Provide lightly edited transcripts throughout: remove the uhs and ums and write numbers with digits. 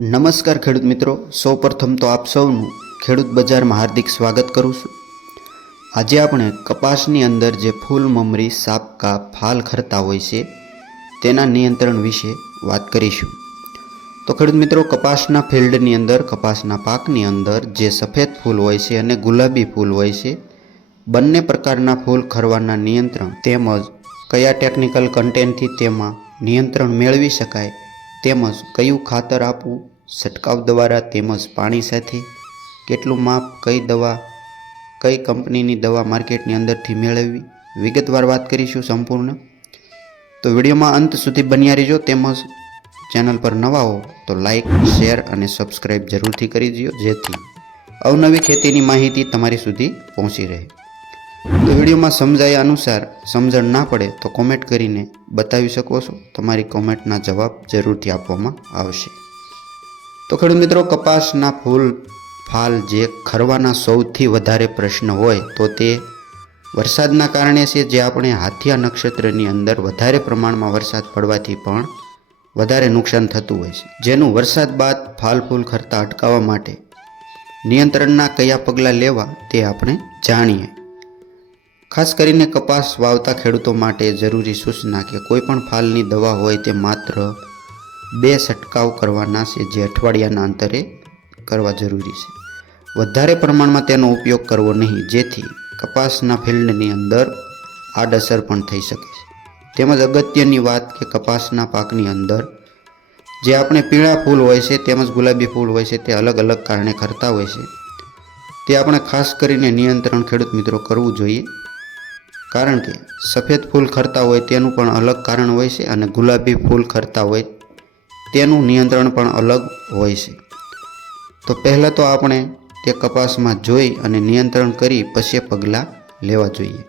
નમસ્કાર ખેડૂત મિત્રો, સૌપ્રથમ તો આપ સૌનું ખેડૂત બજારમાં હાર્દિક સ્વાગત કરું છું। આજે આપણે કપાસની અંદર જે ફૂલ મમરી, સાપકા, ફાલ ખરતા હોય છે તેના નિયંત્રણ વિશે વાત કરીશું। તો ખેડૂત મિત્રો, કપાસના ફિલ્ડની અંદર, કપાસના પાકની અંદર જે સફેદ ફૂલ હોય છે અને ગુલાબી ફૂલ હોય છે, બંને પ્રકારના ફૂલ ખરવાના નિયંત્રણ તેમજ કયા ટેકનિકલ કન્ટેન્ટથી તેમાં નિયંત્રણ મેળવી શકાય, તેમજ કયું ખાતર આપવું, છંટકાવ દ્વારા તેમજ પાણી સાથે કેટલું માપ, કઈ દવા, કઈ કંપનીની દવા માર્કેટની અંદરથી મેળવવી, વિગતવાર વાત કરીશું સંપૂર્ણ। તો વિડીયોમાં અંત સુધી બન્યા રહેજો। તેમજ ચેનલ પર નવા હો તો લાઈક, શેર અને સબસ્ક્રાઈબ જરૂરથી કરી દો, જેથી અવનવી ખેતીની માહિતી તમારી સુધી પહોંચી રહે। તો વિડીયોમાં સમજાયા અનુસાર સમજણ ના પડે તો કોમેન્ટ કરીને બતાવી શકો છો, તમારી કોમેન્ટના જવાબ જરૂરથી આપવામાં આવશે। તો ખેડૂત મિત્રો, કપાસના ફૂલ ફાલ જે ખરવાના સૌથી વધારે પ્રશ્ન હોય તો તે વરસાદના કારણે છે, જે આપણે હાથિયા નક્ષત્રની અંદર વધારે પ્રમાણમાં વરસાદ પડવાથી પણ વધારે નુકસાન થતું હોય છે, જેનું વરસાદ બાદ ફાલ ફૂલ ખરતા અટકાવવા માટે નિયંત્રણના કયા પગલાં લેવા તે આપણે જાણીએ। ખાસ કરીને કપાસ વાવતા ખેડૂતો માટે જરૂરી સૂચના કે કોઈ પણ ફાલની દવા હોય તે માત્ર 2 છંટકાવ કરવાના છે, જે અઠવાડિયાના અંતરે કરવા જરૂરી છે। વધારે પ્રમાણમાં તેનો ઉપયોગ કરવો નહીં, જેથી કપાસના ફિલ્ડની અંદર આડઅસર પણ થઈ શકે છે। તેમજ અગત્યની વાત કે કપાસના પાકની અંદર જે આપણે પીળા ફૂલ હોય છે તેમજ ગુલાબી ફૂલ હોય છે તે અલગ અલગ કારણે ખરતા હોય છે, તે આપણે ખાસ કરીને નિયંત્રણ ખેડૂત મિત્રો કરવું જોઈએ। કારણ કે સફેદ ફૂલ ખરતા હોય તેનું પણ અલગ કારણ હોય છે અને ગુલાબી ફૂલ ખરતા હોય તેનું નિયંત્રણ પણ અલગ હોય છે। તો પહેલાં તો આપણે તે કપાસમાં જોઈ અને નિયંત્રણ કરી પછી પગલાં લેવા જોઈએ।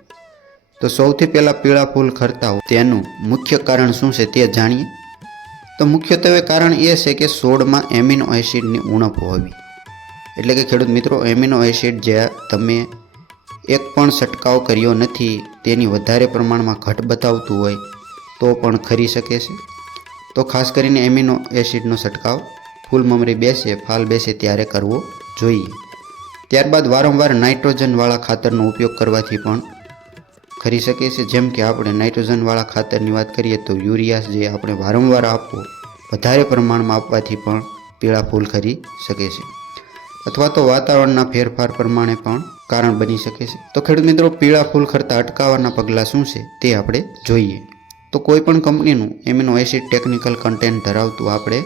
તો સૌથી પહેલાં પીળા ફૂલ ખરતા હોય તેનું મુખ્ય કારણ શું છે તે જાણીએ। તો મુખ્યત્વે કારણ એ છે કે છોડમાં એમિનો એસિડની ઉણપ હોવી। એટલે કે ખેડૂત મિત્રો, એમિનો એસિડ જે તમે એક પણ છંટકાવ કર્યો નથી તેની વધારે પ્રમાણમાં ઘટ બતાવતું હોય તો પણ ખરી શકે છે। તો ખાસ કરીને એમિનો એસિડનો છંટકાવ ફૂલ મમરી બેસે, ફાલ બેસે ત્યારે કરવો જોઈએ। ત્યારબાદ વારંવાર નાઇટ્રોજનવાળા ખાતરનો ઉપયોગ કરવાથી પણ ખરી શકે છે। જેમ કે આપણે નાઇટ્રોજનવાળા ખાતરની વાત કરીએ તો યુરિયા જે આપણે વારંવાર આપવો, વધારે પ્રમાણમાં આપવાથી પણ પીળા ફૂલ ખરી શકે છે, અથવા તો વાતાવરણના ફેરફાર પ્રમાણે પણ કારણ બની શકે છે। તો ખેડૂત મિત્રો, પીળા ફૂલ ખરતા અટકાવવાના પગલાં શું છે તે આપણે જોઈએ। તો કોઈ પણ કંપનીનું એમિનો એસિડ ટેકનિકલ કન્ટેન્ટ ધરાવતું આપણે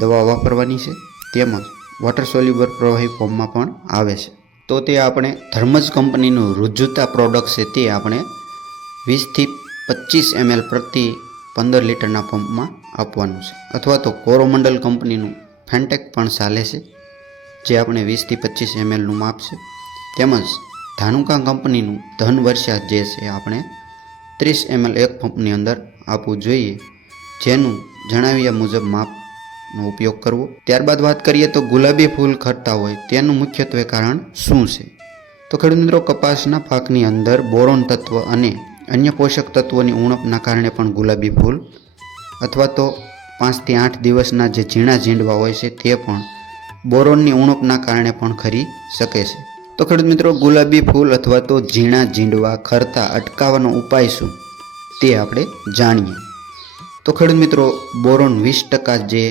દવા વાપરવાની છે, તેમજ વોટર સોલ્યુબલ પ્રવાહી ફોર્મમાં પણ આવે છે। તો તે આપણે ધર્મજ કંપનીનું રુજુતા પ્રોડક્ટ છે તે આપણે 20 થી 25 ml પ્રતિ 15 લીટરના પંપમાં આપવાનું છે, અથવા તો કોરોમંડલ કંપનીનું ફેન્ટેક પણ ચાલે છે, જે આપણે 20 થી 25 mlનું માપ છે। તેમજ ધાનુકા કંપનીનું ધનવર્ષા જે છે આપણે 30 ml એક પંપની અંદર આપવું જોઈએ, જેનું જણાવ્યા મુજબ માપનો ઉપયોગ કરવો। ત્યારબાદ વાત કરીએ તો ગુલાબી ફૂલ ખરતા હોય તેનું મુખ્યત્વે કારણ શું છે। તો ખેડૂત મિત્રો, કપાસના પાકની અંદર બોરોન તત્વ અને અન્ય પોષક તત્વોની ઉણપના કારણે પણ ગુલાબી ફૂલ, અથવા તો 5 થી 8 દિવસના જે ઝીણા ઝીંડવા હોય છે તે પણ બોરોનની ઉણપના કારણે પણ ખરી શકે છે। તો ખેડૂત મિત્રો, ગુલાબી ફૂલ અથવા તો ઝીણા ઝીંડવા ખરતા અટકાવવાનો ઉપાય શું તે આપણે જાણીએ। તો ખેડૂત મિત્રો, બોરોન 20% જે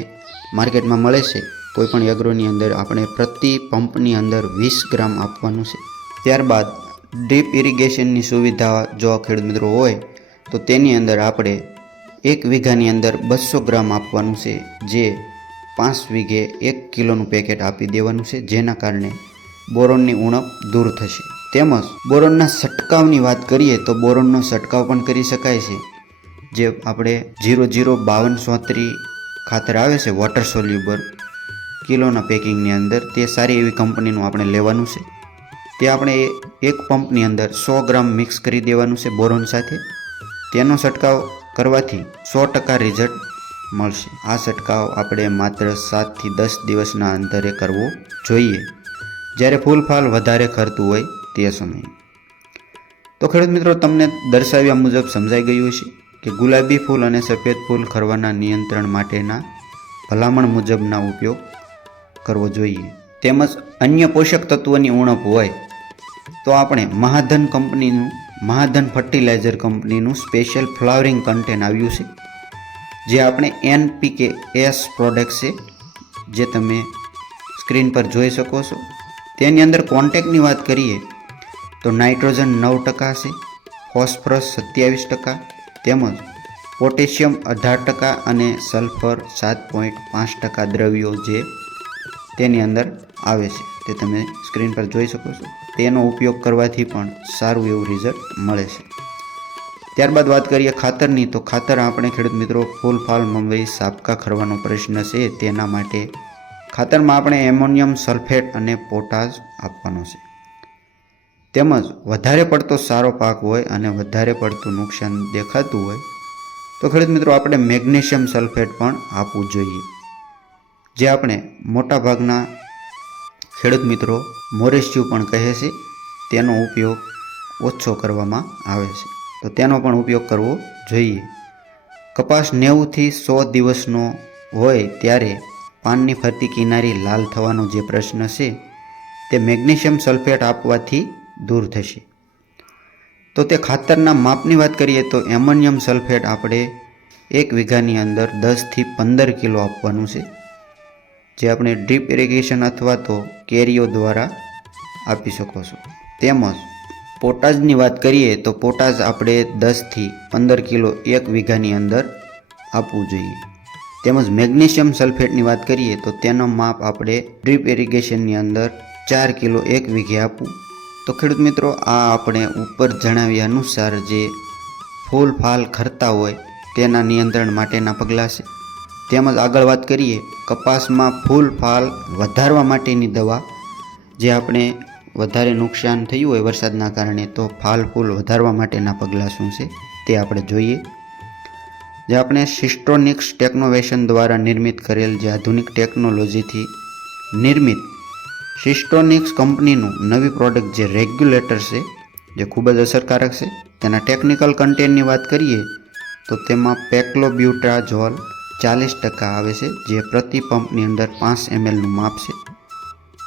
માર્કેટમાં મળે છે કોઈપણ એગ્રોની અંદર, આપણે પ્રતિ પંપની અંદર 20 ગ્રામ આપવાનું છે। ત્યારબાદ ડ્રીપ ઇરિગેશનની સુવિધા જો ખેડૂત મિત્રો હોય તો તેની અંદર આપણે 1 વીઘાની અંદર 200 ગ્રામ આપવાનું છે, જે 5 વીઘે 1 કિલોનું પેકેટ આપી દેવાનું છે, જેના કારણે બોરોનની ઉણપ દૂર થશે। તેમજ બોરોનના છંટકાવની વાત કરીએ તો બોરોનનો છંટકાવ પણ કરી શકાય છે, જે આપણે 005234 ખાતર આવે છે વોટર સોલ્યુબલ કિલોના પેકિંગની અંદર, તે સારી એવી કંપનીનું આપણે લેવાનું છે। તે આપણે એક પંપની અંદર 100 ગ્રામ મિક્સ કરી દેવાનું છે બોરોન સાથે। તેનો છંટકાવ કરવાથી 100% રિઝલ્ટ મળશે। આ છંટકાવ આપણે માત્ર 7 થી 10 દિવસના અંતરે કરવો જોઈએ, જ્યારે ફૂલ ફાલ વધારે ખરતું હોય તે સમયે। તો ખેડૂત મિત્રો, તમને દર્શાવ્યા મુજબ સમજાઈ ગયું છે કે ગુલાબી ફૂલ અને સફેદ ફૂલ ખરવાના નિયંત્રણ માટેના ભલામણ મુજબના ઉપયોગ કરવો જોઈએ. તેમજ અન્ય પોષક તત્વોની ઉણપ હોય તો આપણે મહાધન ફર્ટિલાઇઝર કંપનીનું સ્પેશિયલ ફ્લાવરિંગ કન્ટેન આવ્યું છે, જે આપણે NPKS પ્રોડક્ટ છે, જે તમે સ્ક્રીન પર જોઈ શકો છો. તેની અંદર કોન્ટેક્ટની વાત કરીએ તો નાઇટ્રોજન 9% છે, ફોસ્ફરસ 27%, તેમજ પોટેશિયમ 18% અને સલ્ફર 7.5% દ્રવ્યો જે તેની અંદર આવે છે, તે તમે સ્ક્રીન પર જોઈ શકો છો. તેનો ઉપયોગ કરવાથી પણ સારું એવું રિઝલ્ટ મળે છે. ત્યારબાદ વાત કરીએ ખાતરની, તો ખાતર આપણે ખેડૂત મિત્રો ફૂલ ફાલ મમરી સાપકા ખરવાનો પ્રશ્ન છે, તેના માટે ખાતરમાં આપણે એમોનિયમ સલ્ફેટ અને પોટાશ આપવાનો છે. તેમજ વધારે પડતો સારો પાક હોય અને વધારે પડતું નુકસાન દેખાતું હોય તો ખેડૂત મિત્રો આપણે મેગ્નેશિયમ સલ્ફેટ પણ આપવું જોઈએ, જે આપણે મોટાભાગના ખેડૂત મિત્રો મોરેસ્યુ પણ કહે છે. તેનો ઉપયોગ ઓછો કરવામાં આવે છે, તો તેનો પણ ઉપયોગ કરવો જોઈએ. કપાસ 90થી 100 દિવસનો હોય ત્યારે પાનની ફરતી કિનારી લાલ થવાનો જે પ્રશ્ન છે, તે મેગ્નેશિયમ સલ્ફેટ આપવાથી દૂર થશે. તો તે ખાતરના માપની વાત કરીએ તો એમોનિયમ સલ્ફેટ આપણે 1 વીઘાની અંદર 10થી 15 કિલો આપવાનું છે, જે આપણે ડ્રીપ ઇરિગેશન અથવા તો કેરીઓ દ્વારા આપી શકો છો. તેમજ પોટાશની વાત કરીએ તો પોટાશ આપણે 10થી 15 કિલો 1 વીઘાની અંદર આપવું જોઈએ. તેમજ મેગ્નેશિયમ સલ્ફેટની વાત કરીએ તો તેનો માપ આપણે ડ્રીપ ઇરિગેશનની અંદર 4 કિલો 1 વીઘે આપવું. તો ખેડૂત મિત્રો આ આપણે ઉપર જણાવ્યા અનુસાર જે ફૂલ ફાલ ખરતા હોય તેના નિયંત્રણ માટેના પગલાં છે. તેમજ આગળ વાત કરીએ કપાસમાં ફૂલ ફાલ વધારવા માટેની દવા, જે આપણે વધારે નુકસાન થયું હોય વરસાદના કારણે તો ફાલ ફૂલ વધારવા માટેના પગલાં શું છે તે આપણે જોઈએ. જે આપણે સિસ્ટોનિક્સ ટેક્નોવેશન દ્વારા નિર્મિત કરેલ જે આધુનિક ટેકનોલોજીથી નિર્મિત સિસ્ટોનિક્સ કંપનીનું નવી પ્રોડક્ટ જે રેગ્યુલેટર છે, જે ખૂબ જ અસરકારક છે. તેના ટેકનિકલ કન્ટેન્ટની વાત કરીએ તો તેમાં પેક્લોબ્યુટાઝોલ 40% આવે છે, જે પ્રતિ પંપની અંદર 5 mlનું માપ છે.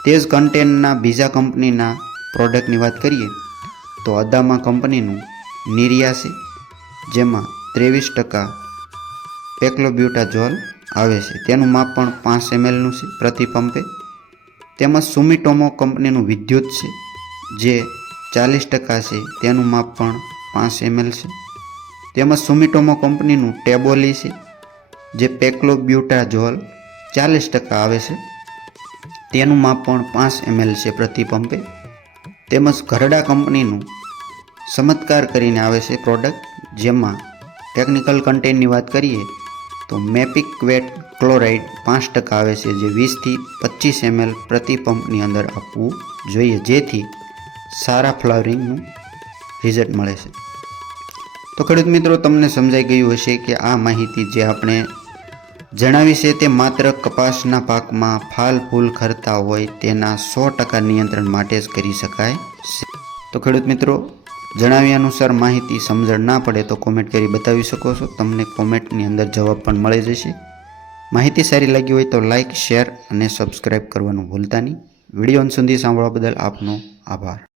તે જ કન્ટેનના બીજા કંપનીના પ્રોડક્ટની વાત કરીએ તો અદામા કંપનીનું નિરિયા છે, જેમાં 23% પેક્લોબ્યુટાઝોલ આવે છે. તેનું માપ પણ 5 mlનું છે પ્રતિ પંપે. તેમજ સુમિટોમો કંપનીનું વિદ્યુત છે, જે 40% છે, તેનું માપ પણ 5 ml છે. તેમજ સુમિટોમો કંપનીનું ટેબોલી છે, જે પેક્લોબ્યુટાઝોલ 40% આવે છે, તેનું માપ પણ 5 ml છે પ્રતિ પંપે. તેમજ ઘરડા કંપનીનું ચમત્કાર કરીને આવે છે પ્રોડક્ટ, જેમાં ટેકનિકલ કન્ટેન્ટની વાત કરીએ તો મેપિક્વેટ ક્લોરાઇડ 5% આવે છે, જે 20થી 25 ml પ્રતિ પંપની અંદર આપવું જોઈએ, જેથી સારા ફ્લાવરિંગનું રિઝલ્ટ મળે છે. તો ખેડૂત મિત્રો તમને સમજાઈ ગયું હશે કે આ માહિતી જે આપણે જણાવી છે તે માત્ર કપાસના પાકમાં ફાલ ફૂલ ખરતા હોય તેના 100% નિયંત્રણ માટે જ કરી શકાય છે. તો ખેડૂત મિત્રો જણાવ્યા અનુસાર માહિતી સમજણ ના પડે તો કોમેન્ટ કરી બતાવી શકો છો, તમને કોમેન્ટની અંદર જવાબ પણ મળી જશે. માહિતી સારી લાગી હોય તો લાઇક, શેર અને સબસ્ક્રાઈબ કરવાનું ભૂલતા નહીં. વિડીયો અંત સુધી સાંભળવા બદલ આપનો આભાર.